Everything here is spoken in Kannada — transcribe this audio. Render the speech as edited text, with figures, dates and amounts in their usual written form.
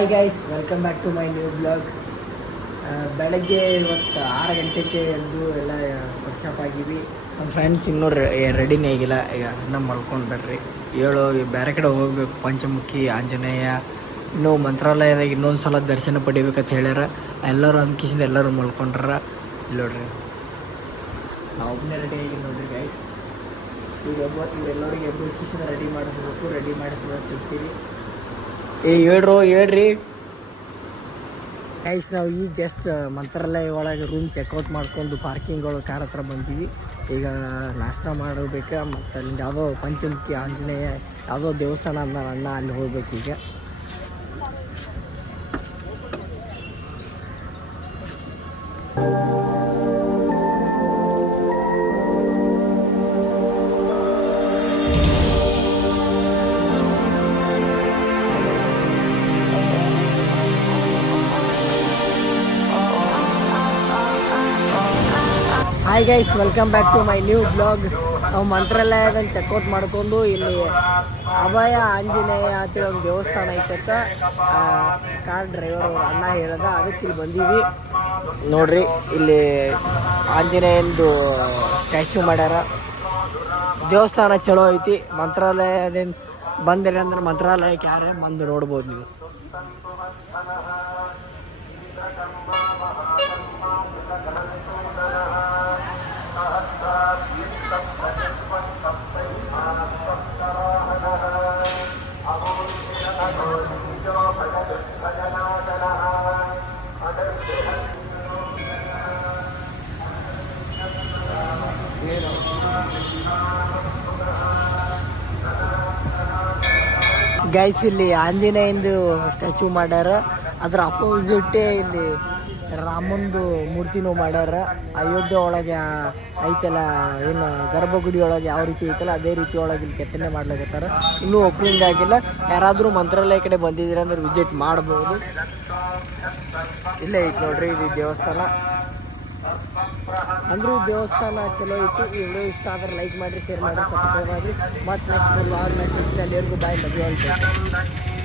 Hi guys, welcome back to my new blog. ಬೆಳಗ್ಗೆ ಇವತ್ತು 6 ಗಂಟೆಗೆ ಎದ್ದು ಎಲ್ಲ ವರ್ಕ್ಶಾಪ್ ಆಗಿವಿ. ನಮ್ಮ ಫ್ರೆಂಡ್ಸ್ ಇನ್ನೂ ರೆಡಿನೇ ಆಗಿಲ್ಲ. ಈಗ ಅನ್ನ ಮಲ್ಕೊಂಡ್ರಿ. ಬೇರೆ ಕಡೆ ಹೋಗ್ಬೇಕು. ಪಂಚಮುಖಿ ಆಂಜನೇಯ ಇನ್ನೂ ಮಂತ್ರಾಲಯದಾಗ ಇನ್ನೊಂದು ಸಲ ದರ್ಶನ ಪಡಿಬೇಕಂತ ಹೇಳ್ಯಾರ. ಎಲ್ಲರೂ ಅಂದ್ಕಿಸಿಂದ ಎಲ್ಲರೂ ಮಲ್ಕೊಂಡ್ರ. ಇಲ್ಲಿ ನೋಡ್ರಿ, ನಾವು ಒಬ್ಬನೇ ರೆಡಿ ಆಗಿ ನೋಡ್ರಿ ಗೈಸ್. ಈಗ ಇವರೆಲ್ಲರಿಗೆ ಎಬ್ಬಕಿಸಿಂದ ರೆಡಿ ಮಾಡಿಸ್ಬೇಕು. ಸಿಗ್ತೀವಿ. ಹೇಳ್ರಿ ಗೈಸ್, ನಾವು ಈಗ ಜಸ್ಟ್ ಮಂತ್ರಾಲಯ ಒಳಗೆ ರೂಮ್ ಚೆಕ್ಔಟ್ ಮಾಡ್ಕೊಂಡು ಪಾರ್ಕಿಂಗ್ ಒಳಗೆ ಕಾರ್ ಹತ್ರ ಬಂದೀವಿ. ಈಗ ನಾಷ್ಟ ಮಾಡಬೇಕು. ಮತ್ತು ಅಲ್ಲಿಂದ ಯಾವುದೋ ಪಂಚಮುಖಿ ಆಂಜನೇಯ ಯಾವುದೋ ದೇವಸ್ಥಾನ ಅಂದ ಅಣ್ಣ, ಅಲ್ಲಿ ಹೋಗ್ಬೇಕೀಗ. Hi guys, welcome back to my new blog. ನಾವು ಮಂತ್ರಾಲಯದಲ್ಲಿ ಚೆಕ್ಔಟ್ ಮಾಡ್ಕೊಂಡು ಇಲ್ಲಿ ಅಭಯ ಆಂಜನೇಯ ಅಂತೇಳಿ ಒಂದು ದೇವಸ್ಥಾನ ಐತಂತ ಕಾರ್ ಡ್ರೈವರ್ ಅಣ್ಣ ಹೇಳ್ದ. ಅದಕ್ಕೆ ಇಲ್ಲಿ ಬಂದೀವಿ. ನೋಡ್ರಿ, ಇಲ್ಲಿ ಆಂಜನೇಯಂದು ಸ್ಟ್ಯಾಚ್ಯೂ ಮಾಡ್ಯಾರ. ದೇವಸ್ಥಾನ ಚಲೋ ಐತಿ. ಮಂತ್ರಾಲಯದಿಂದ ಬಂದಿರಿ ಅಂದ್ರೆ ಮಂತ್ರಾಲಯಕ್ಕೆ ಯಾರೇ ಬಂದು ನೋಡ್ಬೋದು ನೀವು. ಗೈಸ್, ಇಲ್ಲಿ ಆಂಜನೇಯಂದು ಸ್ಟ್ಯಾಚ್ಯೂ ಮಾಡ್ಯಾರ. ಅದ್ರ ಅಪೋಸಿಟ್ಟೇ ಇಲ್ಲಿ ರಾಮಂದು ಮೂರ್ತಿನೂ ಮಾಡ್ಯಾರ. ಅಯೋಧ್ಯೆ ಒಳಗೆ ಐತಲ್ಲ, ಏನು ಗರ್ಭಗುಡಿ ಒಳಗೆ ಯಾವ ರೀತಿ ಐತಲ್ಲ ಅದೇ ರೀತಿ ಒಳಗೆ ಇಲ್ಲಿ ಕೆತ್ತನೆ ಮಾಡ್ಲಿಕತ್ತಾರ. ಇನ್ನೂ ಓಪನಿಂಗ್ ಆಗಿಲ್ಲ. ಯಾರಾದರೂ ಮಂತ್ರಾಲಯ ಕಡೆ ಬಂದಿದ್ದೀರ ಅಂದ್ರೆ ವಿಸಿಟ್ ಮಾಡ್ಬೋದು. ಇಲ್ಲೇ ಐತಿ ನೋಡ್ರಿ, ಇದು ದೇವಸ್ಥಾನ. ಅಂದ್ರೂ ದೇವಸ್ಥಾನ ಚಲೋ ಐತಿ. ಈ ವಿಡಿಯೋ ಇಷ್ಟ ಆದ್ರೆ ಲೈಕ್ ಮಾಡಿರಿ, ಶೇರ್ ಮಾಡಿರಿ, ಸಬ್ಸ್ಕ್ರೈಬ್ ಮಾಡಿರಿ. ಮತ್ತು ನೆಕ್ಸ್ಟ್ ವ್ಲಾಗ್ ನೆಕ್ಸ್ಟ್ ಅಲ್ಲಿವರೆಗೂ ಬಾಯ್, ಮದುವೆ ಅಂತ.